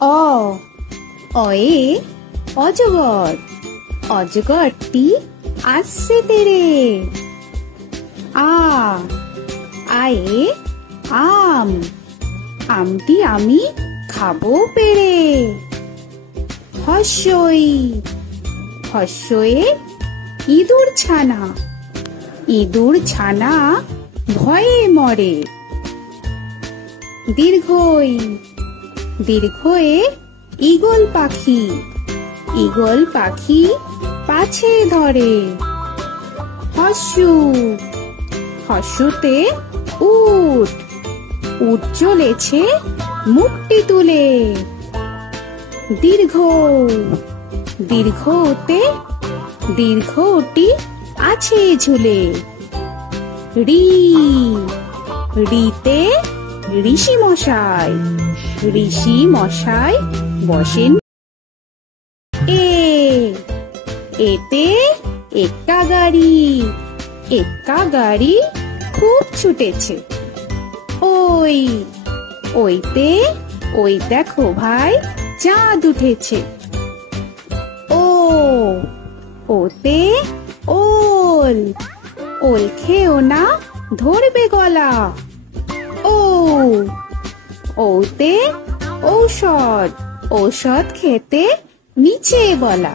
অ অয়ে অজগর, অজগরটি আসছে তেরে। আ আয়ে আম, আমটি আমি খাবো পেড়ে। হস্যই হস্যয়ে ইঁদুর ছানা, ইঁদুর ছানা ভয়ে মরে। দীর্ঘই দীর্ঘয়ে ঈগল পাখি, ঈগল পাখি পাছে ধরে। হস্যু হস্যুতে উট, উট চলেছে মুখটি তুলে। দীর্ঘ দীর্ঘতে দীর্ঘটি আছে ঝুলে। রি রিতে ঋষি মশাই, ঋষি মশাই বসেন। এ এতে এক্কা গাড়ি, এক্কা গাড়ি খুব ছুটেছে। ওই ওইতে ওই দেখো ভাই চাঁদ উঠেছে। ও ওতে ওল, ওল খেও না ধরবে গলা। ও ওতে ঔষধ, ঔষধ খেতে নিচে গলা।